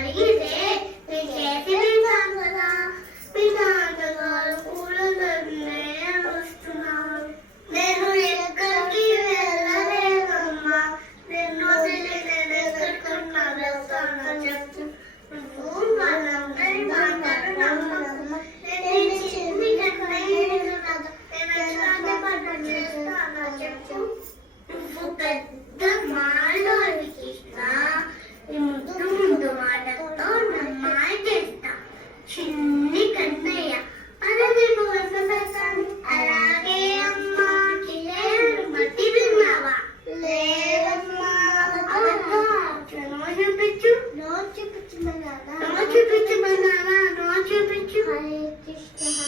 Sorry. Kannayya. అలాగే అమ్మా కిలేరు మట్టి విన్నావా లేదమ్మా చూపించు. నో చూపించమన్నానా? నో చూపించమన్నానా? నో చూపించు. హరే కృష్ణ.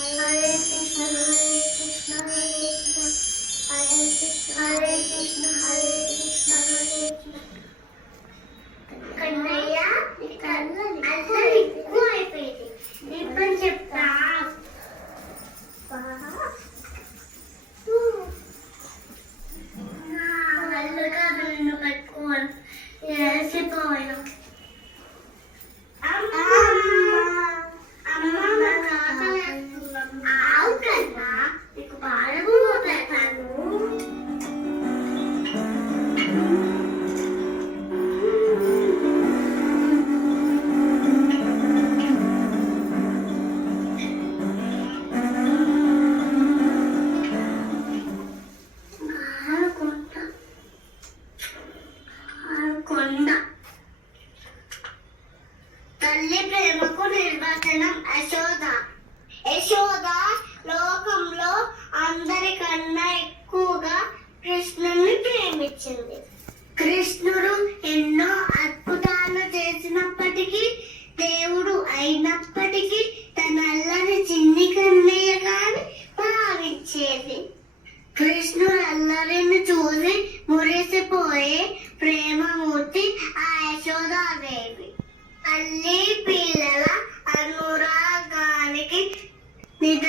తల్లి ప్రేమకు నిర్వచనం యశోద. యశోద లోకంలో అందరికన్నా ఎక్కువగా కృష్ణుని ప్రేమించింది. కృష్ణుడు ఎన్నో అద్భుతాలు చేసినప్పటికీ దేవుడు అయినప్పటికీ తన అల్లని చిన్ని కన్నయ్య గాని భావించేది. కృష్ణుడు అల్లరిని చూసి మురిసిపోయే 你的